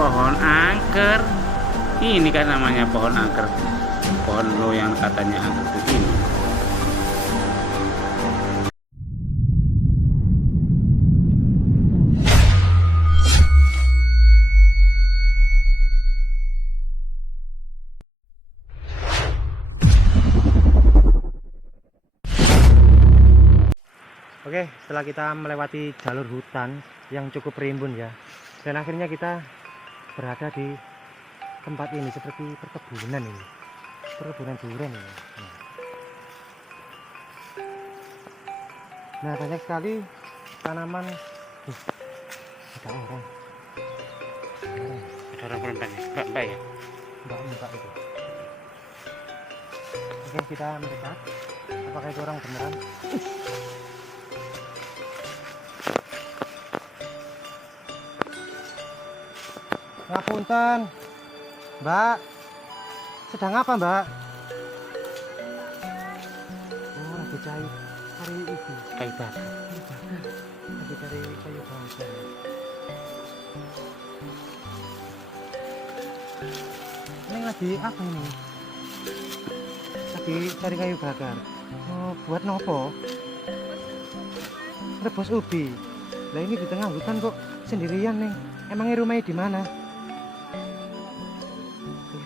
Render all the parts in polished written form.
Pohon angker. Ini kan namanya pohon angker. Pohon lo yang katanya angker itu ini. Oke, setelah kita melewati jalur hutan yang cukup rimbun ya, dan akhirnya kita berada di tempat ini seperti perkebunan ini, perkebunan durian ini. Nah, banyak sekali tanaman. Ada orang. Ada orang perempuan ya, mbak ya. Mbak itu. Oke, kita mendekat. Apakah itu orang beneran? Ngapunten, Mbak. Sedang apa, Mbak? Oh, lagi cari itu. Kayu bakar. Lagi cari kayu bakar. Ini lagi apa ini? Lagi cari kayu bakar. Oh, buat nopo? Rebus ubi. Lah ini di tengah hutan kok sendirian, Neng. Emangnya rumahnya di mana?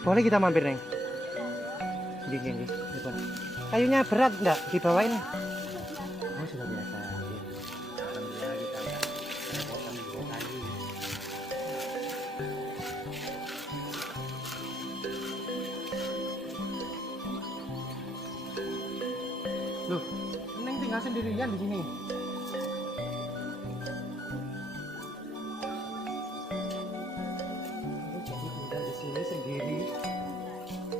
Boleh kita mampir, Neng? Gini. Kayunya berat enggak dibawain? Oh, sudah biasa. Alhamdulillah kita enggak potong kayu. Loh, Neng tinggal sendirian di sini. Jadi tinggal di sini sendiri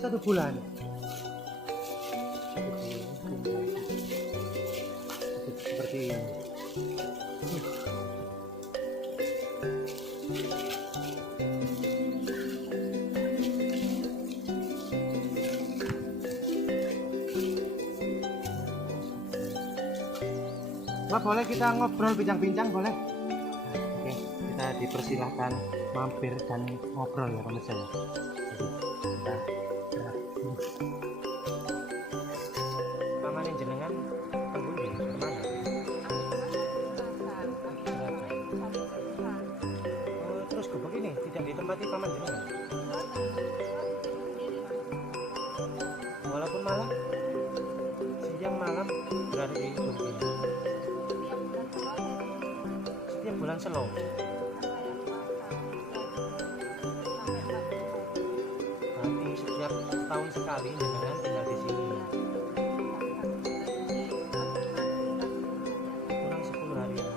1 bulan. Seperti ini. Wah, boleh kita ngobrol bincang-bincang, boleh? Oke, kita dipersilahkan mampir dan ngobrol ya pemirsa ya. Jadi kita paman jenengan penghuni kemana? Oh, terus gubuk ini tidak ditempati paman jenengan? Walaupun malam, siang malam berada di gubuk ini. Setiap bulan Selo. Berarti setiap tahun sekali jenengan tinggal di sini. Kurang 10 hari ya.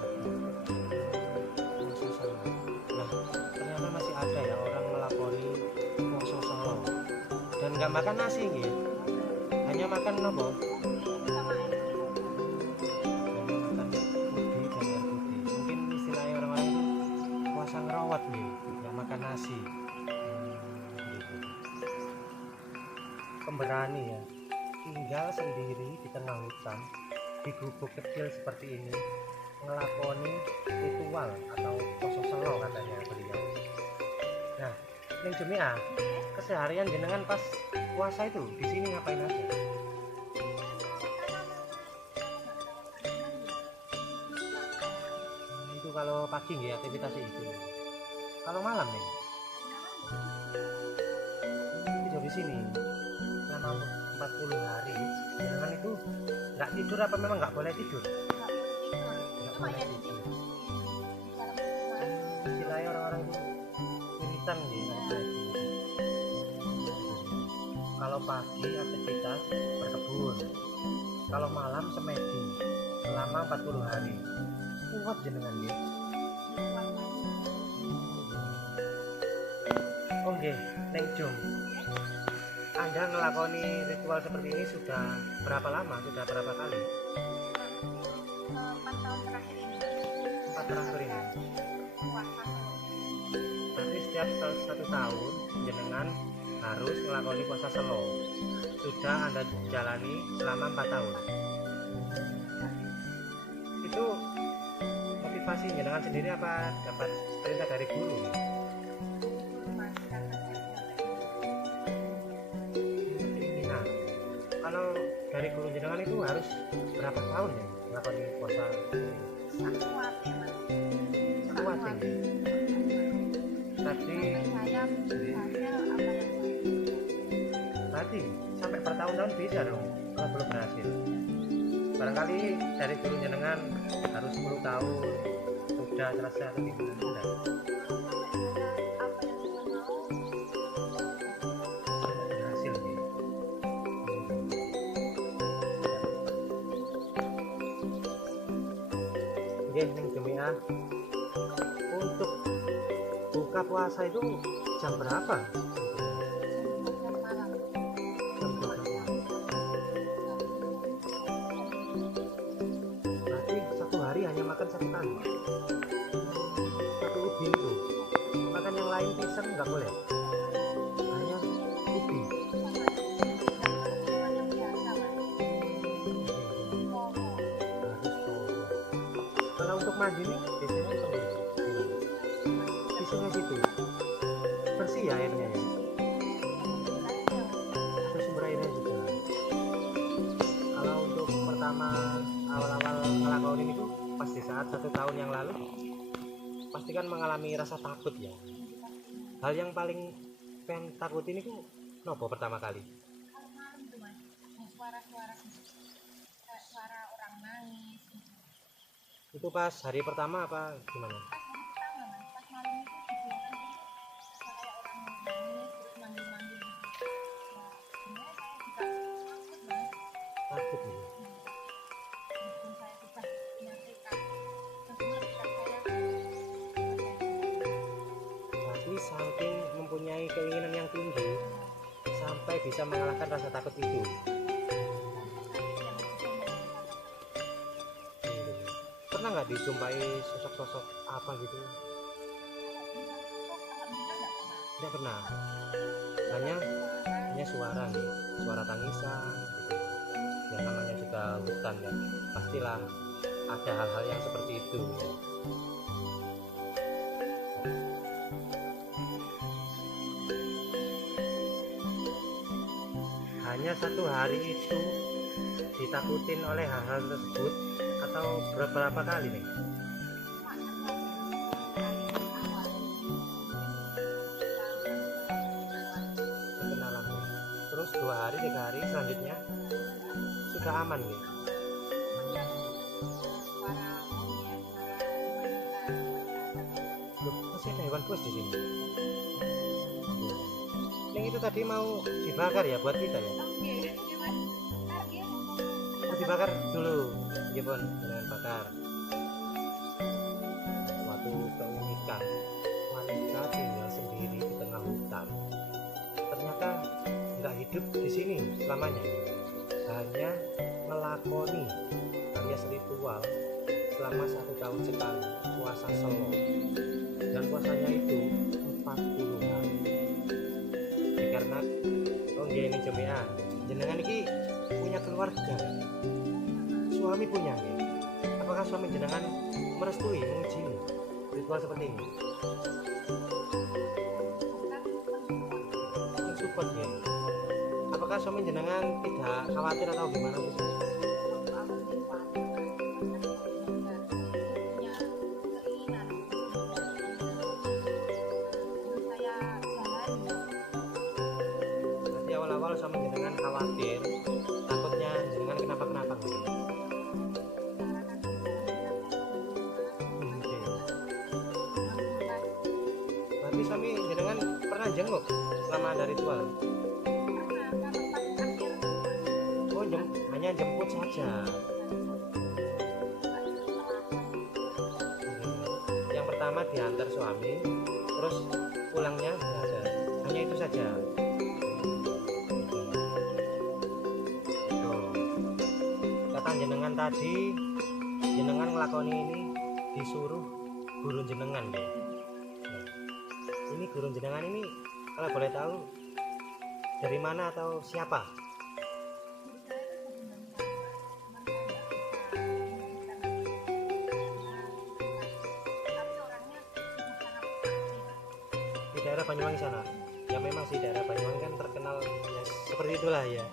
Puasa Selo. Nah, ternyata masih ada ya orang melakoni puasa Selo. Dan nggak makan nasi gitu. Hanya makan apa? Ngerawat nih, nggak makan nasi. Gitu. Pemberani ya, tinggal sendiri di tengah hutan di gubuk kecil seperti ini, ngelakoni ritual atau poso selo katanya beliau. Nah, Neng Jumia, keseharian jenengan pas puasa itu di sini ngapain aja? Itu kalau pagi nggih aktivitasnya itu. Kalau malam nih, tidur di sini selama 40 hari. Jangan itu nggak tidur apa memang nggak boleh tidur? Nggak boleh tidur. Istilahnya orang-orang militan gitu. Kalau pagi aktivitas berkebun, kalau malam semedi selama 40 hari. Kuat jenengan ya. Oke, Neng Jum, Anda ngelakoni ritual seperti ini sudah berapa lama? Sudah berapa kali? 4 tahun terakhir ini. 4 terakhir ini. Berarti setiap 1 tahun jenengan harus ngelakoni puasa Selo. Sudah Anda jalani selama 4 tahun. Itu motivasi jenengan sendiri apa dapat perintah dari guru? Berarti sampai bertahun-tahun bisa dong kalau belum berhasil. Barangkali dari guru jenengan harus 10 tahun sudah selesai atau gimana? Enggak. Sampai berhasil nih. Nggih, ning Jemiah. Untuk buka puasa itu jam berapa? Jam 12 malam. Berarti satu hari hanya makan satu kali. Satu ubi itu. Makan yang lain pisang nggak boleh. Hanya ubi. Harus solo. Kalau untuk mandi nih biasanya solo. Di sungai situ. Bersih ya airnya ya. Ada sumber airnya juga. Kalau untuk pertama awal-awal ngelakuin itu pas di saat 1 tahun yang lalu pasti kan mengalami rasa takut ya. Hal yang paling pengen takutin itu nopo pertama kali? Kalau malam tuh mas, yang suara-suara gitu, kayak suara orang nangis gitu. Itu pas hari pertama apa gimana? Pas hari pertama mas, pas malam itu dibiarkan kayak orang nangis terus manggil-manggil gitu. Nah, sebenarnya saya juga takut mas. Takut gitu. Meskipun saya sudah punya tekad, tentunya tekad saya Berarti saking mempunyai keinginan yang tinggi sampai bisa mengalahkan rasa takut itu. Pernah nggak dijumpai sosok-sosok apa gitu? Tidak pernah. Hanya suara nih, suara tangisan gitu. Yang namanya juga hutan ya. Pastilah ada hal-hal yang seperti itu ya. Hanya satu hari itu ditakutin oleh hal-hal tersebut atau beberapa kali nih? Kenalan nih. Terus 2 hari 3 hari selanjutnya sudah aman nih. Loh, masih ada hewan buas di sini. Yang itu tadi mau dibakar ya buat kita ya? Mau dibakar dulu, ya pun jangan bakar. Suatu keunikan, wanita tinggal sendiri di tengah hutan. Ternyata nggak hidup di sini selamanya, hanya melakoni alias ritual selama 1 tahun sekali puasa selo, dan puasanya itu 40 hari. Karena ini Jemiah, jenengan ini punya keluarga, suami punya nih. Apakah suami jenengan merestui mengizini ritual seperti ini? Support ya. Apakah suami jenengan tidak khawatir atau gimana gitu? Berarti awal-awal suami jenengan khawatir, takutnya jenengan kenapa-kenapa gitu. Oke. Berarti suami jenengan pernah jenguk selama ada ritual? Oh, hanya jemput saja. Yang pertama diantar suami, terus pulangnya nggak ada. Hanya itu saja. Tuh. Kata jenengan tadi, jenengan ngelakoni ini disuruh guru jenengan deh. Nah, ini guru jenengan ini kalau boleh tahu dari mana atau siapa? Di daerah Banyuwangi sana. Ya memang sih daerah Banyuwangi kan terkenal ya, seperti itulah ya.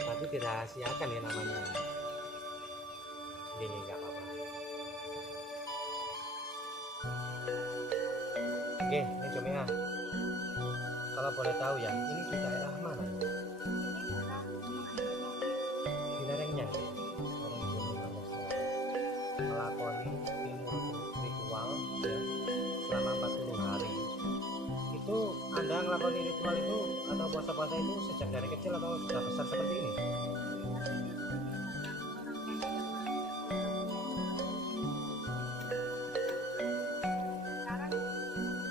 Tapi dirahasiakan ya namanya. Ini nggak apa-apa. Oke, ini Jomea. Kalau boleh tahu ya, ini di daerah mana? Ini adalah Di lerengnya, ya? Lereng Gunung Anjas melakoni ilmu ritual ya, selama 40 hari. Itu Anda ngelakoni ritual itu atau puasa-puasa itu sejak dari kecil atau sudah besar seperti ini? sekarang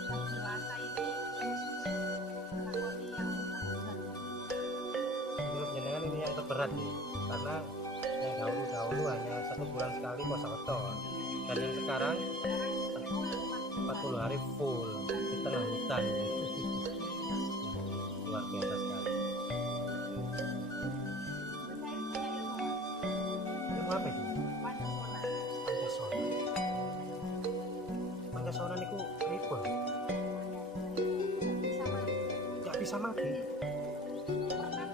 yang dewasa ini melakoni yang terberat. Menurut jenengan ini yang terberat ya, karena yang dahulu hanya 1 bulan sekali puasa weton, dan yang sekarang 40 hari full di tengah hutan. Luar biasa sekali. Saya punya ilmu Ilmu apa itu? Pancasila. Pancasona. Pancasona niku pripun? Bisa mati. Gak bisa mati. Pernah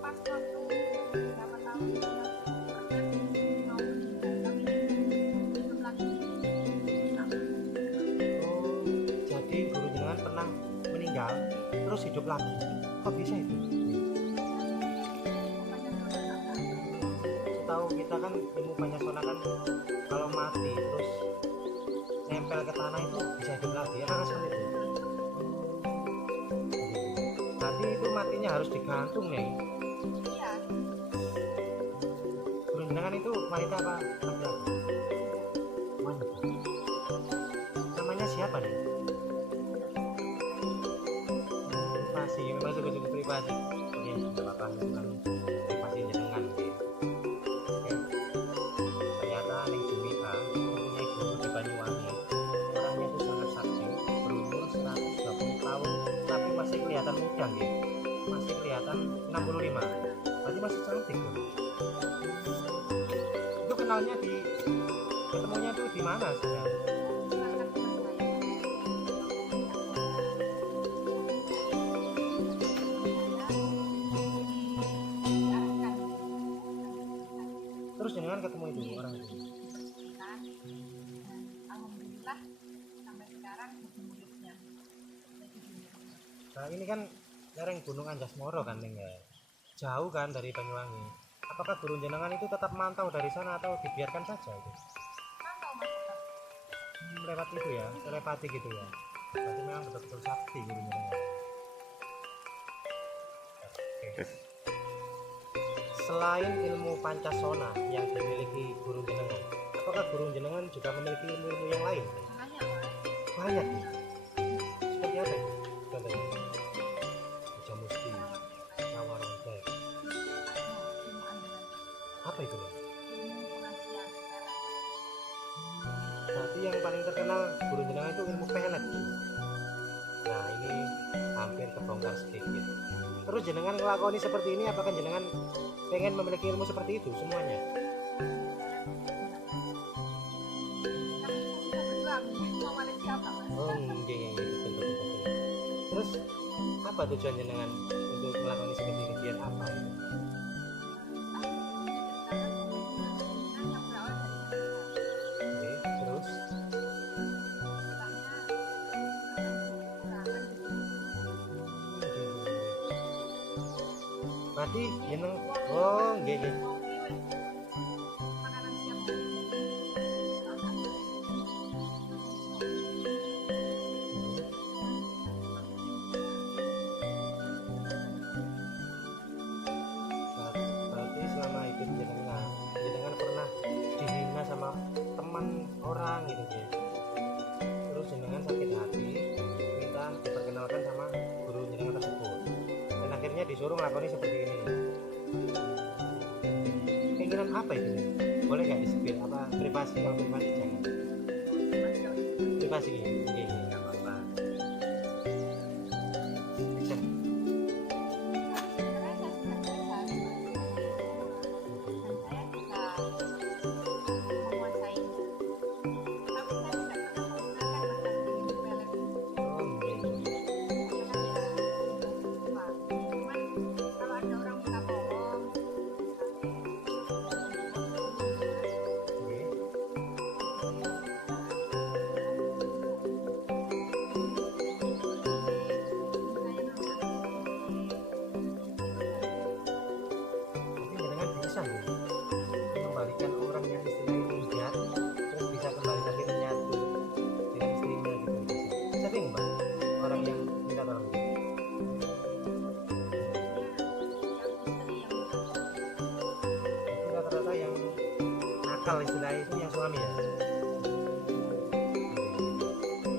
pas waktu berapa tahun pernah mau meninggal tapi hidup lagi. Oh, jadi guru jenengan pernah meninggal terus hidup lagi. Kok bisa itu? Setahu kita kan ilmu Pancasona kan kalau mati terus nempel ke tanah itu bisa hidup lagi ya kan seperti itu. Berarti itu matinya harus digantung nih. Iya, Guru jenengan itu wanita apa laki-laki? Wanita. Namanya siapa nih? Privasi, memang suka-suka privasi. Oke, tidak apa-apa dengan privasi jenengan. Oke. Ternyata Neng Jumika mempunyai guru di Banyuwangi. Orangnya itu sangat sakti, berumur 120 tahun, tapi masih kelihatan muda gitu. Masih kelihatan 65. Berarti masih cantik tuh. Itu kenalnya ketemunya tuh di mana sebenarnya? silakan teman saya. Diarahkan. Terus jenengan ketemu itu orang itu. Kan, alhamdulillah sampai sekarang hidupnya jadi gini. Nah ini kan lereng Gunung Anjas Moro kan Neng ya. Jauh kan dari Banyuwangi. Apakah guru jenengan itu tetap mantau dari sana atau dibiarkan saja itu? Mantau mas. Lewat itu ya, telepati gitu ya. Berarti memang betul-betul sakti guru jenengan. Oke. Selain ilmu Pancasona yang dimiliki guru jenengan, apakah guru jenengan juga memiliki ilmu-ilmu yang lain? Banyak mas. Banyak nih. Seperti apa itu? Contohnya. Baca musti, Nawarontek. Ilmu andalan. Apa itu? Nek? Ilmu pengasihan pelet. Berarti yang paling terkenal guru jenengan itu ilmu pelet. Nah ini hampir kebongkar sedikit. Terus jenengan ngelakoni seperti ini, apakah jenengan pengen memiliki ilmu seperti itu semuanya? Kan bisa berjuang mau mana siapa mas. Oh iya betul, betul, betul. Terus apa tujuan jenengan untuk melakoni seperti ini biar apa? Gitu? Yang berawal dari saya. Oke, terus berarti jeneng oh iya. Makanan siang. Berarti selama hidup jenengan pernah dihina sama teman orang gitu ya. Terus jenengan sakit hati minta diperkenalkan sama guru jenengan tersebut dan akhirnya disuruh ngelakoni seperti ini. Keinginan apa itu? Boleh nggak disebut apa privasi? Kalau privasi jangan. Privasi iya nggak apa-apa. Bisa. Sebenarnya saya sudah belajar, dan saya bisa menguasainya. Tapi saya tidak pernah menggunakan bahasa ilmu pelet. Oh iya. Cuman kalau ada orang minta tolong, Oke. nakal istilahnya itu yang suami ya.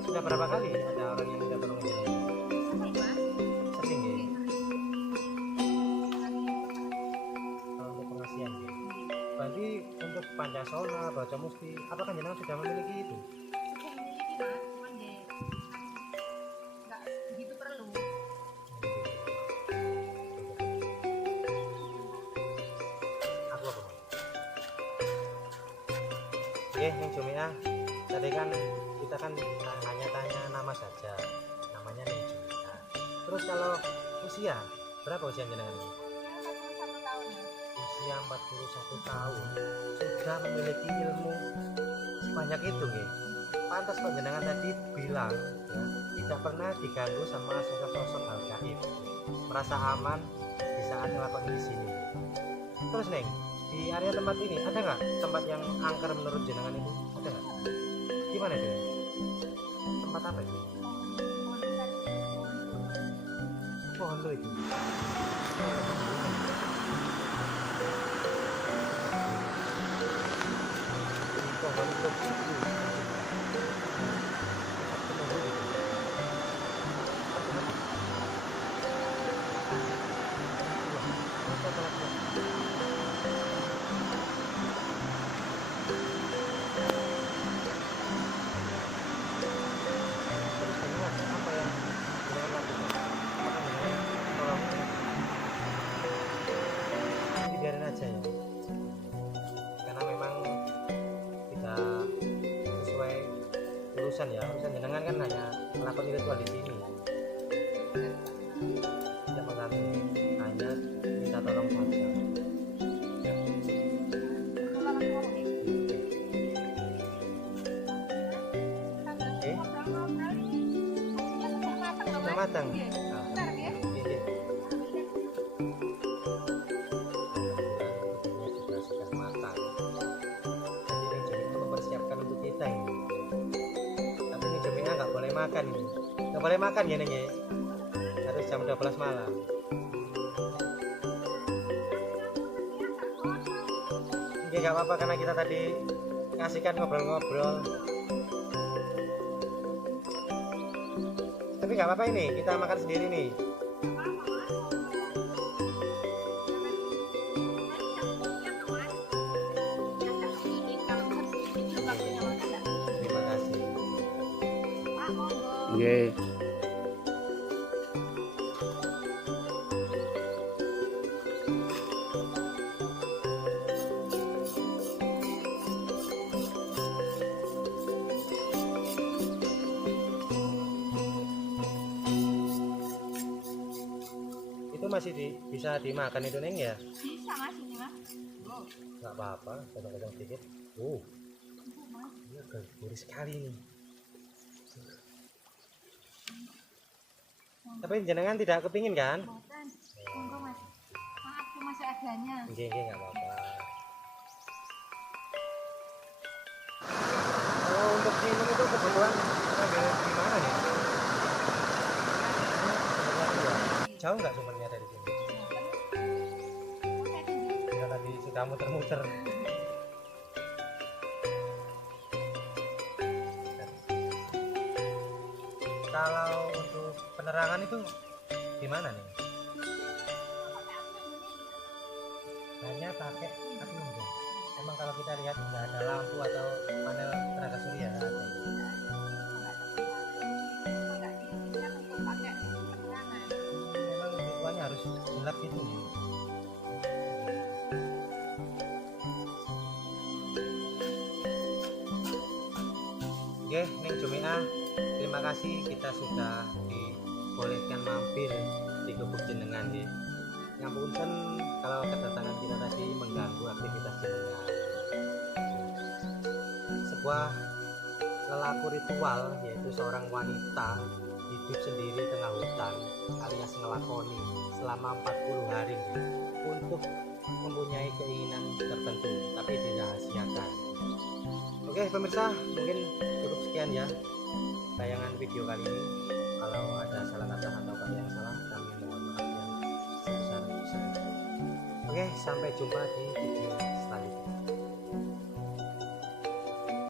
Sudah berapa kali ada orang yang minta tolong jenengan? Sering, Mas. Sering ya. Sering. Kalau untuk pengasihan ya. Berarti untuk Pancasona, Baca Musti, apakah jenengan sudah memiliki itu? Sudah memiliki, Mas. Cuman deh, nggak begitu perlu. Aku apa? Oke, yang Jumia, tadi kan kita kan hanya tanya nama saja, namanya Neng Jumia. Terus kalau usia, berapa usia jenengan? Ya, 41 tahun. Usia 41 tahun, sudah memiliki ilmu sebanyak itu nih. Pantas kok jenengan tadi bilang ya, tidak pernah diganggu sama sosok hal gaib, merasa aman di saat melakukan di sini. Terus Neng, di area tempat ini ada nggak tempat yang angker menurut jenengan itu? Ada nggak? Gimana dia? Tempat apa itu? Pohon lo itu. Pohon lo itu. Biarin aja ya, karena memang tidak sesuai urusan ya. Urusan jenengan kan hanya melakukan ritual di sini, tidak mengganggu, hanya minta tolong saja. Sudah matang. Bentar ya. Iya. Juga sudah matang. Jadi ini Jumia mempersiapkan untuk kita ini. Tapi ini Jumia nggak boleh makan ini. Nggak boleh makan ya Neng ya. Harus jam 12 malam. Oke, nggak apa-apa karena kita tadi kasihkan ngobrol-ngobrol. Tapi nggak apa-apa ini, kita makan sendiri nih. Terima kasih. Oke. Itu masih bisa dimakan itu Neng ya? Bisa Mas ini Mas. Oh, Nggak apa-apa, potong-potong sedikit. Ini gurih sekali nih. Tapi jenengan tidak kepingin kan? buatan. Monggo Mas. Maaf cuma seadanya. Nggih, nggak apa-apa. Kalau untuk minum itu kebutuhan ngambil di mana nih? Jauh nggak sumbernya dari sini? Ya tadi sudah muter-muter. Kalau untuk penerangan itu gimana nih? Hanya pakai api unggun. Emang kalau kita lihat nggak ada lampu atau panel tenaga surya nggak ada. Memang tujuannya harus gelap gitu nih. Oke, Neng Jumia, terima kasih kita sudah dibolehkan mampir di gubuk jenengan ya. Ngapunten kalau kedatangan kita tadi mengganggu aktivitas jenengan. Sebuah lelaku ritual yaitu seorang wanita hidup sendiri tengah hutan alias ngelakoni selama 40 hari untuk mempunyai keinginan tertentu tapi dirahasiakan. Oke pemirsa, mungkin cukup sekian ya tayangan video kali ini. Kalau ada salah kata atau kata yang salah, kami mohon maaf yang sebesar-besarnya. Oke, sampai jumpa di video